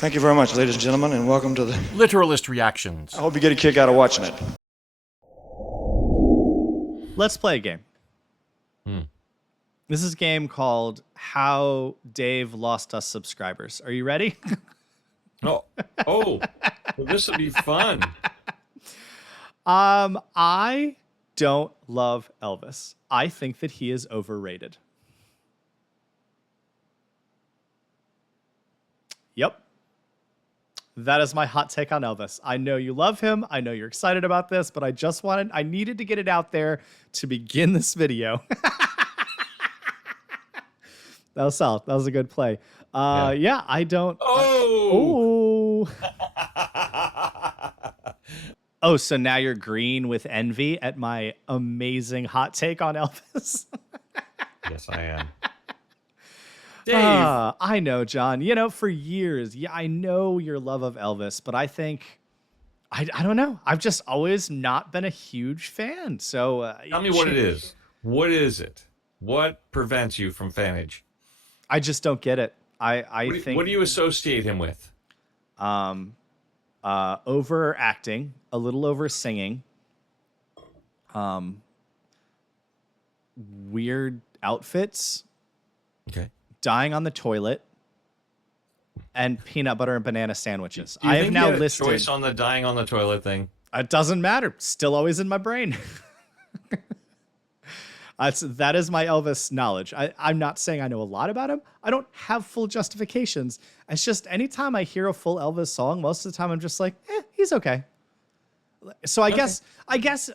Thank you very much, ladies and gentlemen, and welcome to the... Literalist reactions. I hope you get a kick out of watching it. Let's play a game. This is a game called How Dave Lost Us Subscribers. Are you ready? Oh, well, this will be fun. I don't love Elvis. I think that he is overrated. Yep. That is my hot take on Elvis. I know you love him. I know you're excited about this, but I needed to get it out there to begin this video. That was solid. That was a good play. Yeah, I don't. Oh! Oh, so now you're green with envy at my amazing hot take on Elvis? Yes, I am. Dave. I know, John. You know, for years, yeah, I know your love of Elvis, but I think, I don't know. I've just always not been a huge fan. So Tell me what it is. What is it? What prevents you from fanage? I just don't get it. I think. What do you associate him with? Overacting, a little over singing, weird outfits, Okay. dying on the toilet, and peanut butter and banana sandwiches. Do you I have think now you had a listed. choice on the dying on the toilet thing? It doesn't matter. Still always in my brain. That is my Elvis knowledge. I'm not saying I know a lot about him. I don't have full justifications. It's just anytime I hear a full Elvis song, most of the time I'm just like, he's okay. So I guess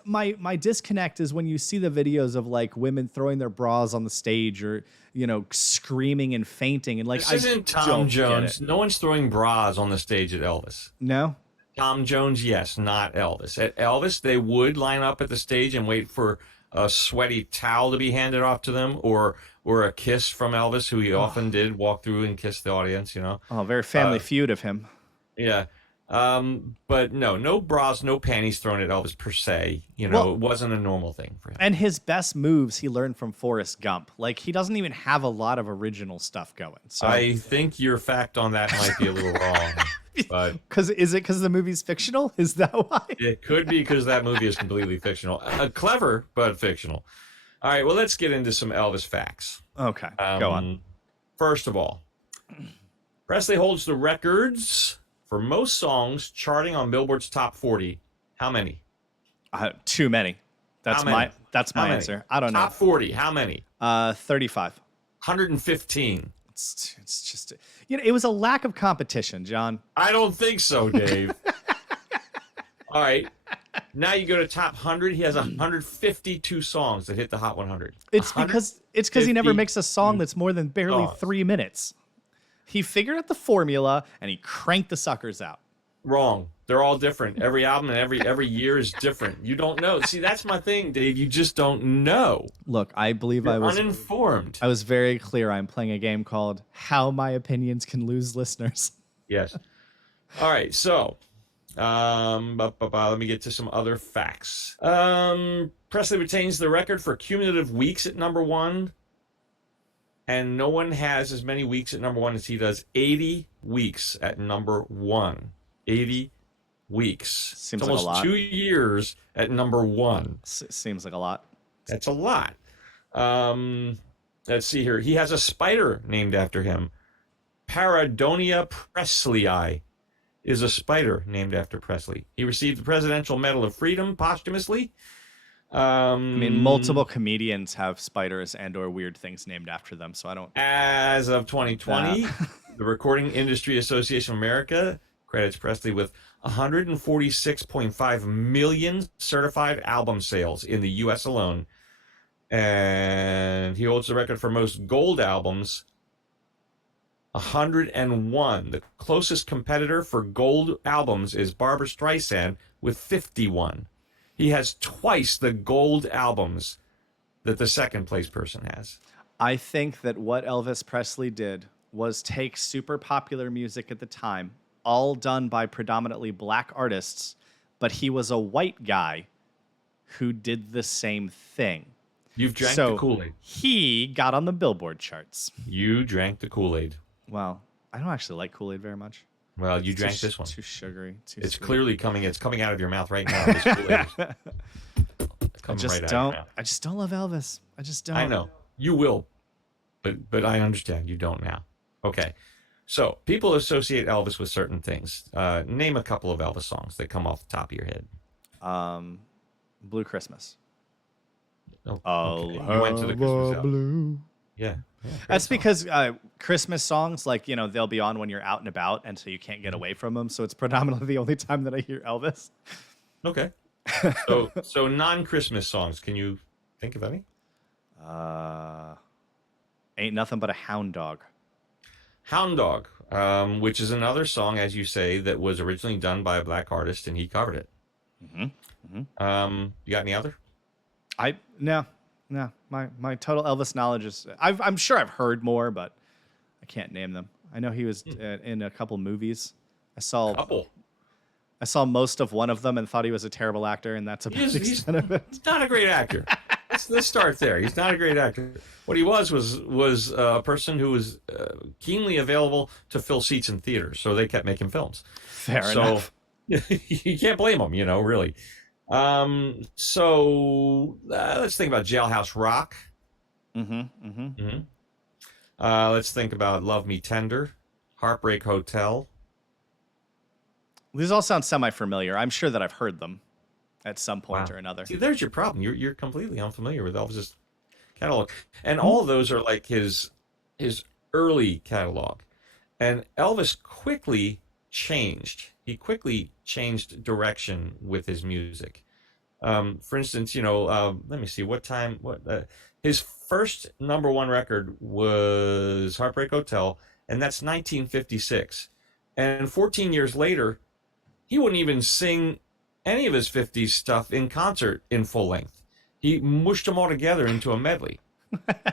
my disconnect is when you see the videos of like women throwing their bras on the stage or, you know, screaming and fainting and like This isn't Tom Jones. No one's throwing bras on the stage at Elvis. No. Tom Jones, yes, not Elvis. At Elvis, they would line up at the stage and wait for a sweaty towel to be handed off to them, or a kiss from Elvis, who he often did walk through and kiss the audience. You know. Oh, very Family Feud of him. Yeah. But no bras, no panties thrown at Elvis per se. You know, it wasn't a normal thing for him. And his best moves he learned from Forrest Gump. Like he doesn't even have a lot of original stuff going. So I think your fact on that might be a little wrong. But is it because the movie's fictional? Is that why? It could be because that movie is completely fictional. Clever, but fictional. All right, well, let's get into some Elvis facts. Okay, go on. First of all, Presley holds the records for most songs charting on Billboard's Top 40. How many? Too many. That's my answer. I don't know. Top 40, how many? 35. 115. It's just, you know, it was a lack of competition, John. I don't think so, Dave. All right. Now you go to top 100. He has 152 songs that hit the Hot 100. It's because he never makes a song that's more than barely 3 minutes. He figured out the formula and he cranked the suckers out. Wrong. They're all different. Every album and every year is different. You don't know. See, that's my thing, Dave. You just don't know. Look, I believe You're I was uninformed. I was very clear. I'm playing a game called How My Opinions Can Lose Listeners. Yes. All right. So, let me get to some other facts. Presley retains the record for cumulative weeks at number one, and no one has as many weeks at number one as he does. 80 weeks at number one. 80 weeks. Seems it's like almost a lot. 2 years at number one. Seems like a lot. That's a lot. Let's see here. He has a spider named after him. Paradonia Presleyi is a spider named after Presley. He received the Presidential Medal of Freedom posthumously. I mean, multiple comedians have spiders and or weird things named after them, so I don't... As of 2020, the Recording Industry Association of America credits Presley with 146.5 million certified album sales in the U.S. alone. And he holds the record for most gold albums, 101. The closest competitor for gold albums is Barbra Streisand with 51. He has twice the gold albums that the second place person has. I think that what Elvis Presley did was take super popular music at the time, all done by predominantly black artists, but he was a white guy who did the same thing. You've drank the Kool-Aid. He got on the Billboard charts. You drank the Kool-Aid. Well, I don't actually like Kool-Aid very much. Well, you drank this one. Too sugary. Too It's sweet. clearly coming. It's coming out of your mouth right now. This Kool-Aid is coming right out of your mouth. I just don't love Elvis. I just don't. I know you will, but I understand you don't now. Okay, so people associate Elvis with certain things. Name a couple of Elvis songs that come off the top of your head. Blue Christmas. Oh, I'll okay. You went to the Christmas album. blue. Yeah. That's because Christmas songs, like, they'll be on when you're out and about, and so you can't get away from them. So it's predominantly the only time that I hear Elvis. Okay. So non-Christmas songs. Can you think of any? Ain't Nothing But a Hound Dog. Hound Dog, which is another song, as you say, that was originally done by a black artist, and he covered it. You got any other? No. My total Elvis knowledge is. I'm sure I've heard more, but I can't name them. I know he was in a couple movies. I saw most of one of them and thought he was a terrible actor, and that's about the extent of it. He's not a great actor. Let's start there. He's not a great actor. What he was a person who was keenly available to fill seats in theaters, so they kept making films. Fair enough. You can't blame him, really. So let's think about Jailhouse Rock. Let's think about Love Me Tender, Heartbreak Hotel. These all sound semi-familiar. I'm sure that I've heard them at some point or another. See, there's your problem. You're completely unfamiliar with Elvis's catalog, and all of those are like his early catalog. And Elvis quickly changed. He quickly changed direction with his music. For instance, let me see his first number one record was Heartbreak Hotel, and that's 1956. And 14 years later, he wouldn't even sing any of his 50s stuff in concert in full length. He mushed them all together into a medley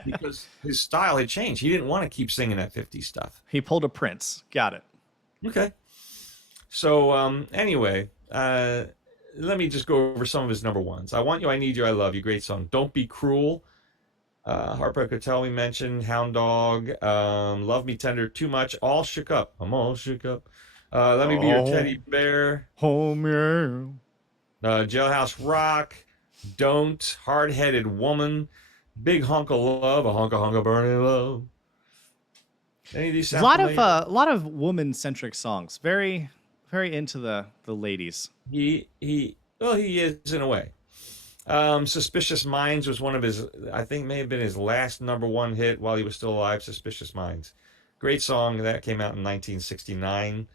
because his style had changed. He didn't want to keep singing that 50s stuff. He pulled a Prince. Got it. Okay. So anyway, let me just go over some of his number ones. I Want You, I Need You, I Love You. Great song. Don't Be Cruel. Heartbreak Hotel we mentioned. Hound Dog. Love Me Tender. Too Much. All Shook Up. I'm all shook up. Let Me Be Your Teddy Bear. Home, yeah. Jailhouse Rock. Don't. Hard-Headed Woman. Big Hunk of Love. A hunk of burning love. Any of these sound familiar? A lot of woman-centric songs. Very, very into the ladies. He is in a way. Suspicious Minds was one of his, I think may have been his last number one hit while he was still alive. Suspicious Minds. Great song. That came out in 1969.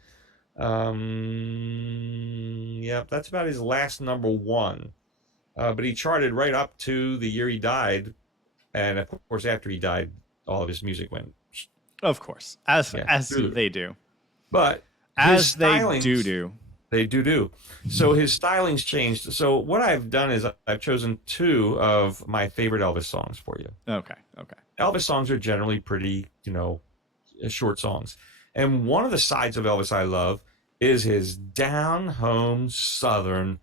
That's about his last number one. But he charted right up to the year he died. And of course, after he died, all of his music went. Of course. As they do. But as they do. They do. So his styling's changed. So what I've done is I've chosen two of my favorite Elvis songs for you. Okay. Elvis songs are generally pretty, short songs. And one of the sides of Elvis I love is his down home Southern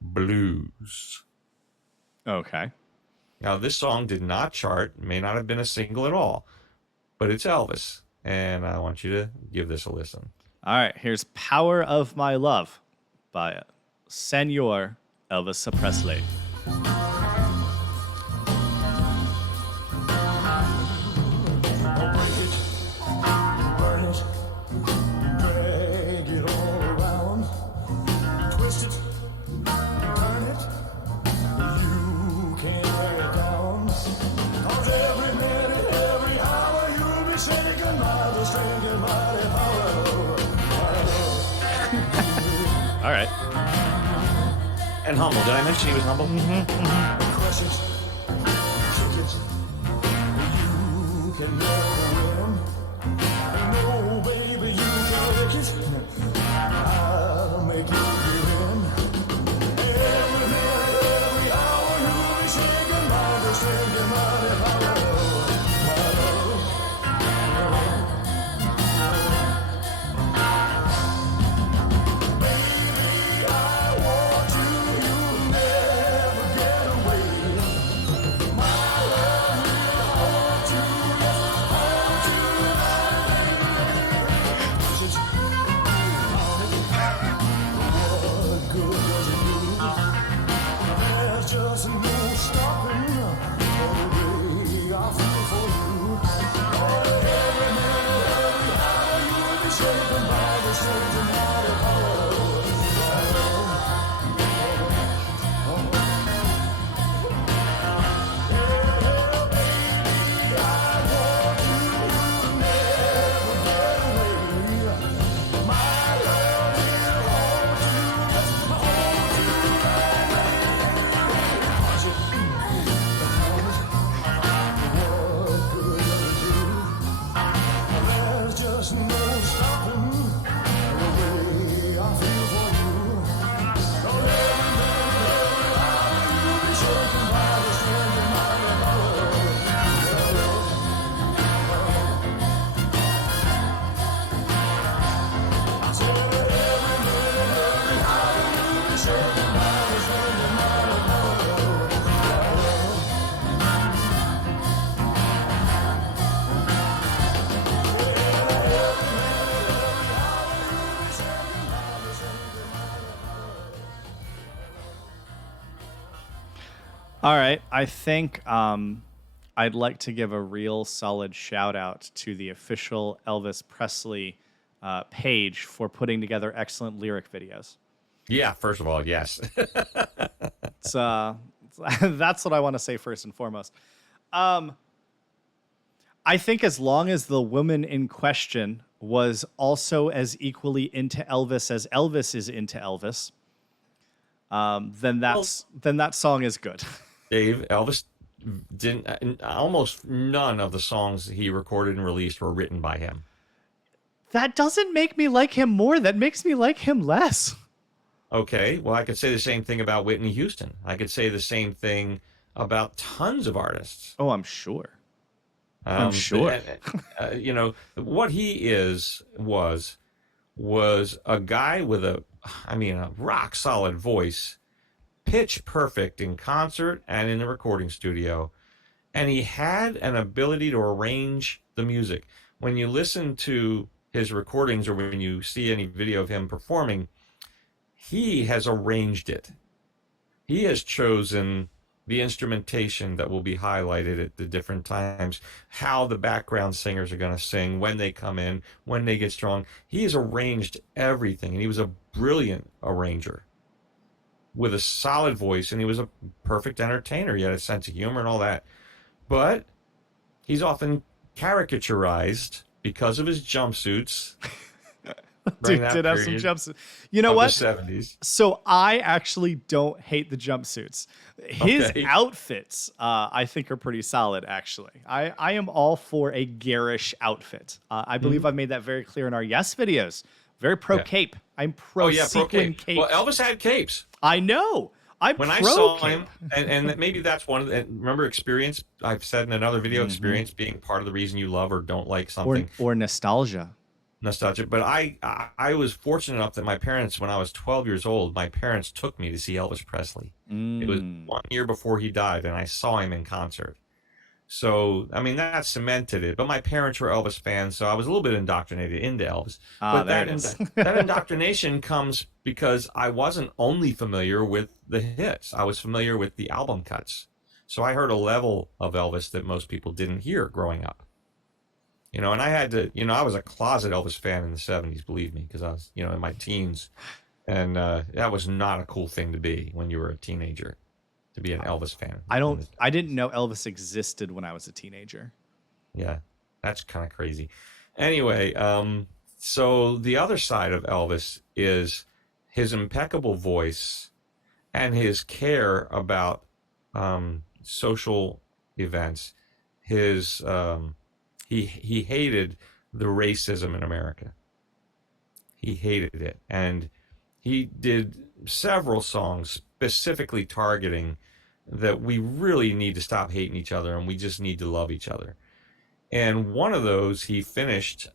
blues. Okay. Now, this song did not chart, may not have been a single at all, but it's Elvis. And I want you to give this a listen. All right, here's Power of My Love by Senor Elvis Presley. All right. And humble. Did I mention he was humble? All right. I think I'd like to give a real solid shout out to the official Elvis Presley page for putting together excellent lyric videos. Yeah, first of all, yes. It's, that's what I want to say first and foremost. I think as long as the woman in question was also as equally into Elvis as Elvis is into Elvis, then that song is good. Dave, Elvis didn't. Almost none of the songs he recorded and released were written by him. That doesn't make me like him more. That makes me like him less. Okay, well, I could say the same thing about Whitney Houston. I could say the same thing about tons of artists. Oh, I'm sure. I'm sure. You know, what he was a guy with a rock solid voice, pitch perfect in concert and in the recording studio. And he had an ability to arrange the music. When you listen to his recordings or when you see any video of him performing, he has arranged it. He has chosen the instrumentation that will be highlighted at the different times, how the background singers are going to sing, when they come in, when they get strong. He has arranged everything, and he was a brilliant arranger with a solid voice, and he was a perfect entertainer. He had a sense of humor and all that. But he's often caricaturized because of his jumpsuits. Dude did have some jumpsuits. You know what? The 70s. So I actually don't hate the jumpsuits. His outfits, I think, are pretty solid, actually. I am all for a garish outfit. I believe I've made that very clear in our Yes videos. Very pro cape. I'm pro sequin cape. Well, Elvis had capes. I know. When I saw him, and maybe that's one of the, remember experience, I've said in another video, experience being part of the reason you love or don't like something. Or nostalgia. Nostalgia. But I was fortunate enough that my parents, when I was 12 years old, my parents took me to see Elvis Presley. It was 1 year before he died, and I saw him in concert. So, I mean, that cemented it. But my parents were Elvis fans, so I was a little bit indoctrinated into Elvis. But that indoctrination comes because I wasn't only familiar with the hits. I was familiar with the album cuts. So I heard a level of Elvis that most people didn't hear growing up. You know, and I had to, I was a closet Elvis fan in the 70s, believe me, because I was, in my teens. And that was not a cool thing to be when you were a teenager, to be an Elvis fan. I didn't know Elvis existed when I was a teenager. Yeah, that's kind of crazy. Anyway, so the other side of Elvis is his impeccable voice and his care about social events. He hated the racism in America. He hated it. And he did several songs specifically targeting that we really need to stop hating each other and we just need to love each other. And one of those, he finished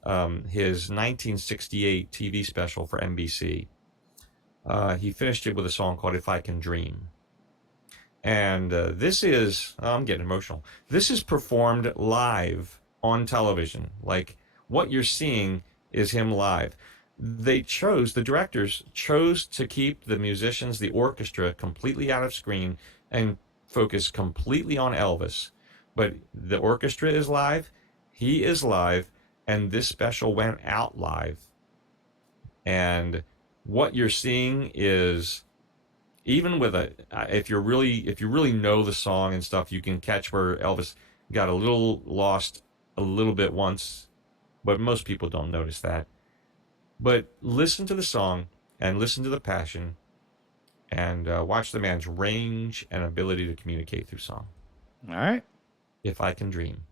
his 1968 TV special for NBC. He finished it with a song called If I Can Dream. And this is, I'm getting emotional. This is performed live on television. Like, what you're seeing is him live. The directors chose to keep the musicians, the orchestra, completely out of screen and focus completely on Elvis. But the orchestra is live, he is live, and this special went out live And what you're seeing is, even with if you really know the song and stuff, you can catch where Elvis got a little lost a little bit once, but most people don't notice that. But listen to the song and listen to the passion, and watch the man's range and ability to communicate through song. All right. If I Can Dream.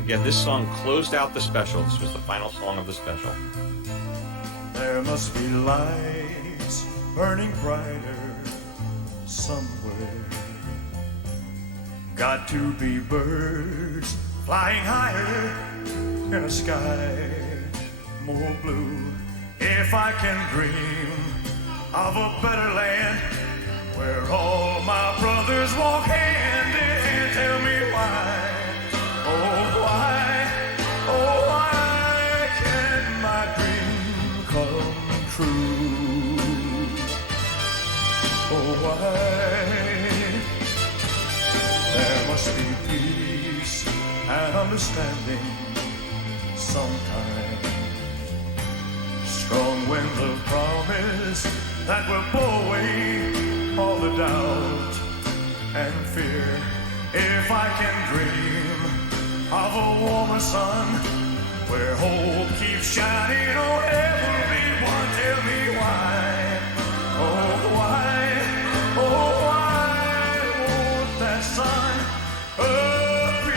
Again, this song closed out the special. This was the final song of the special. There must be lights burning brighter somewhere. Got to be birds flying higher in a sky more blue. If I can dream of a better land where all my brothers walk hand in hand, tell me why. Oh, why can't my dream come true? Oh, why? There must be peace and understanding sometime. Strong winds of promise that will blow away all the doubt and fear. If I can dream of a warmer sun where hope keeps shining on everyone, tell me why. Oh, why? Oh, why won't that sun appear?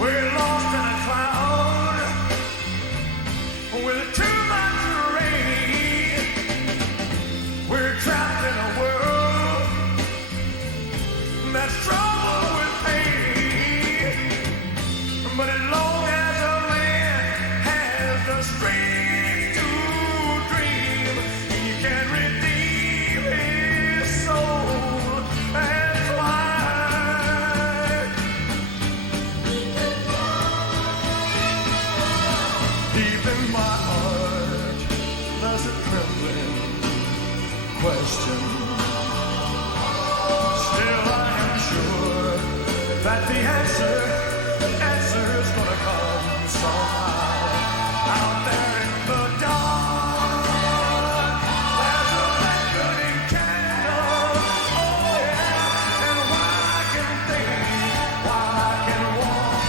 We're lost in a cloud with too much rain. We're trapped in a world that's troubled with pain. But as long as a man has the strength to dream, he can redeem his soul and fly. Deep in my heart, there's a trembling question. Still I am sure that the answer's gonna come somehow. Out there in the dark, there's a beckoning candle. Oh yeah, and while I can think, while I can walk,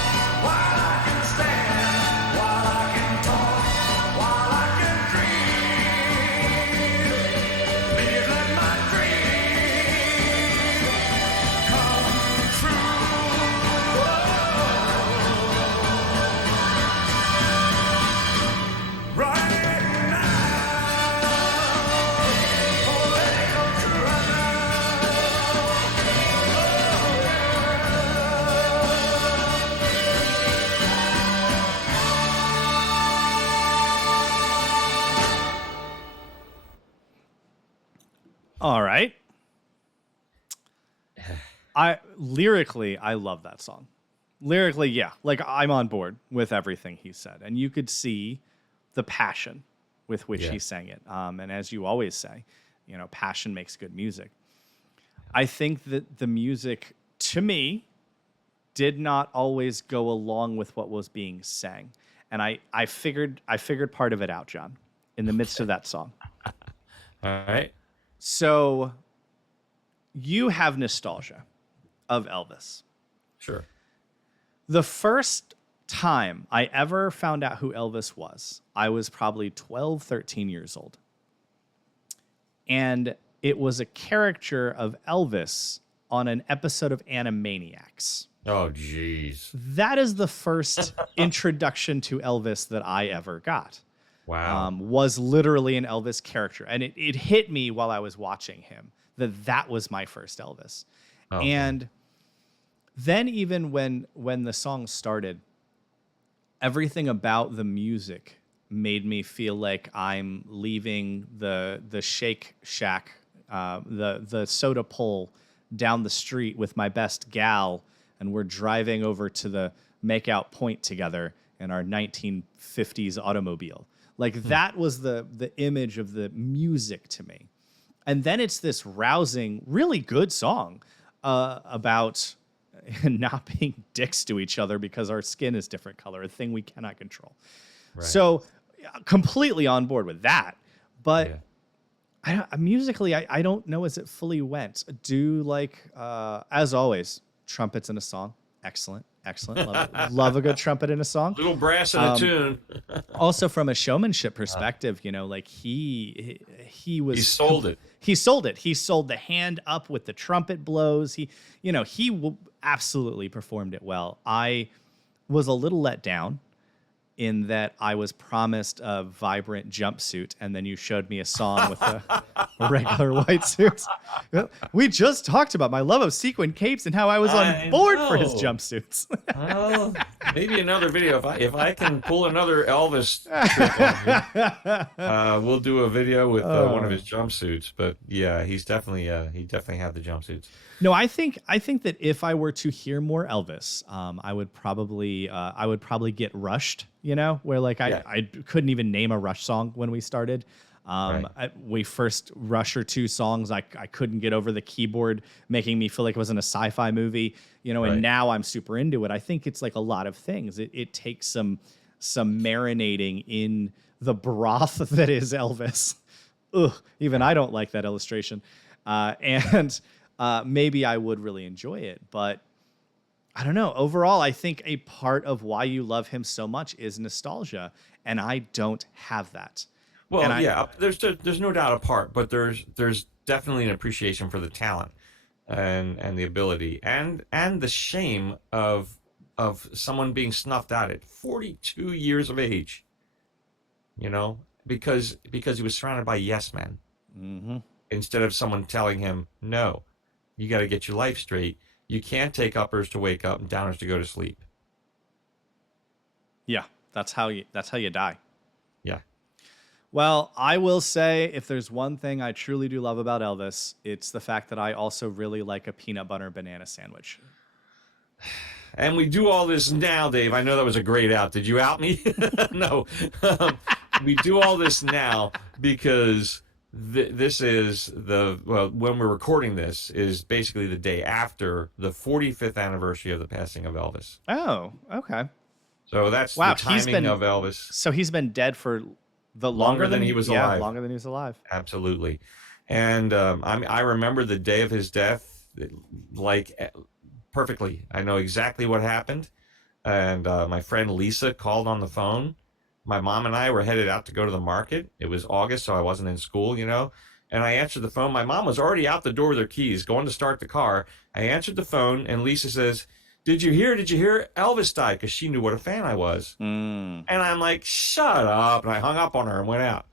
while I can stand, while I can talk, while I can dream, please let my dream come true. Right now, oh, let it come true right All right. Lyrically, I love that song. Lyrically, yeah, like I'm on board with everything he said, and you could see the passion with which Yeah. he sang it. And as you always say, passion makes good music. I think that the music, to me, did not always go along with what was being sang, and I figured part of it out, John, in the midst of that song. All right. So you have nostalgia of Elvis. Sure. The first time I ever found out who Elvis was, I was probably 12, 13 years old. And it was a character of Elvis on an episode of Animaniacs. Oh, jeez. That is the first introduction to Elvis that I ever got. Wow. Was literally an Elvis character. And it hit me while I was watching him that was my first Elvis. Oh. And then even when the song started, everything about the music made me feel like I'm leaving the Shake Shack, the soda pull down the street with my best gal, and we're driving over to the makeout point together in our 1950s automobile. Like that was the image of the music to me. And then it's this rousing, really good song about not being dicks to each other because our skin is different color, a thing we cannot control. Right. So completely on board with that. But musically, I don't know as it fully went. Do like, as always, trumpets in a song. Excellent. Love it. Love a good trumpet in a song. Little brass in a tune. Also, from a showmanship perspective, like he sold it. He sold it. He sold the hand up with the trumpet blows. He absolutely performed it well. I was a little let down in that I was promised a vibrant jumpsuit, and then you showed me a song with a regular white suit. We just talked about my love of sequin capes and how I was on board for his jumpsuits. Well, maybe another video. If I can pull another Elvis trick on you, we'll do a video with one of his jumpsuits. But yeah, he definitely had the jumpsuits. No, I think that if I were to hear more Elvis, I would probably get rushed. Where like I couldn't even name a Rush song when we started. We first Rush or two songs, I couldn't get over the keyboard making me feel like it was in a sci-fi movie. And now I'm super into it. I think it's like a lot of things. It takes some marinating in the broth that is Elvis. Ugh, even I don't like that illustration. And maybe I would really enjoy it, but I don't know. Overall, I think a part of why you love him so much is nostalgia, and I don't have that. Well, there's no doubt a part, but there's definitely an appreciation for the talent and the ability and the shame of someone being snuffed out at 42 years of age. Because he was surrounded by yes men. Mm-hmm. Instead of someone telling him, no, you got to get your life straight. You can't take uppers to wake up and downers to go to sleep. Yeah, that's how you die. Yeah. Well, I will say if there's one thing I truly do love about Elvis, it's the fact that I also really like a peanut butter banana sandwich. And we do all this now, Dave. I know that was a great out. Did you out me? No. We do all this now because this is when we're recording this is basically the day after the 45th anniversary of the passing of Elvis. Oh, okay. So that's the timing of Elvis. So he's been dead for longer than he was alive. Yeah, longer than he was alive. Absolutely. And I remember the day of his death like perfectly. I know exactly what happened. And my friend Lisa called on the phone. My mom and I were headed out to go to the market. It was August, so I wasn't in school, And I answered the phone. My mom was already out the door with her keys, going to start the car. I answered the phone, and Lisa says, Did you hear Elvis died? Because she knew what a fan I was. And I'm like, shut up. And I hung up on her and went out.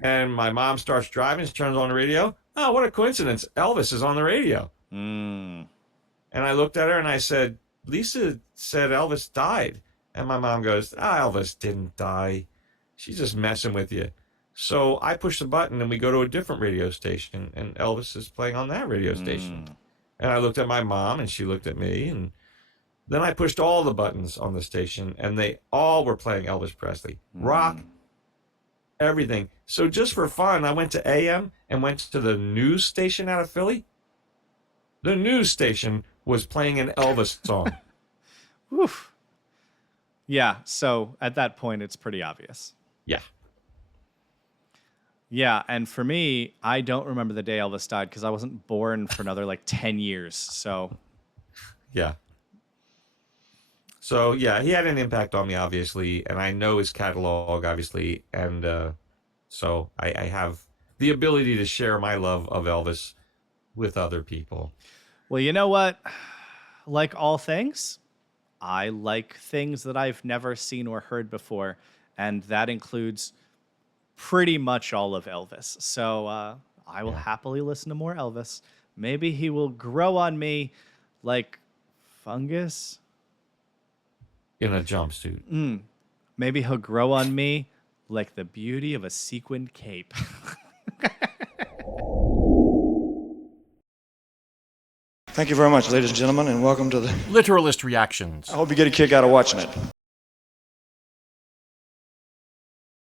And my mom starts driving. She turns on the radio. Oh, what a coincidence. Elvis is on the radio. And I looked at her and I said, Lisa said Elvis died. And my mom goes, Elvis didn't die. She's just messing with you. So I push the button and we go to a different radio station. And Elvis is playing on that radio station. And I looked at my mom and she looked at me. And then I pushed all the buttons on the station. And they all were playing Elvis Presley. Rock, everything. So just for fun, I went to AM and went to the news station out of Philly. The news station was playing an Elvis song. Oof. Yeah, so at that point, it's pretty obvious. Yeah. Yeah, and for me, I don't remember the day Elvis died because I wasn't born for another 10 years, so. Yeah. So, yeah, he had an impact on me, obviously, and I know his catalog, obviously, and so I have the ability to share my love of Elvis with other people. Well, you know what? Like all things, I like things that I've never seen or heard before, and that includes pretty much all of Elvis. So I will happily listen to more Elvis. Maybe he will grow on me like fungus. In a jumpsuit. Maybe he'll grow on me like the beauty of a sequined cape. Thank you very much, ladies and gentlemen, and welcome to the... Literalist reactions. I hope you get a kick out of watching it.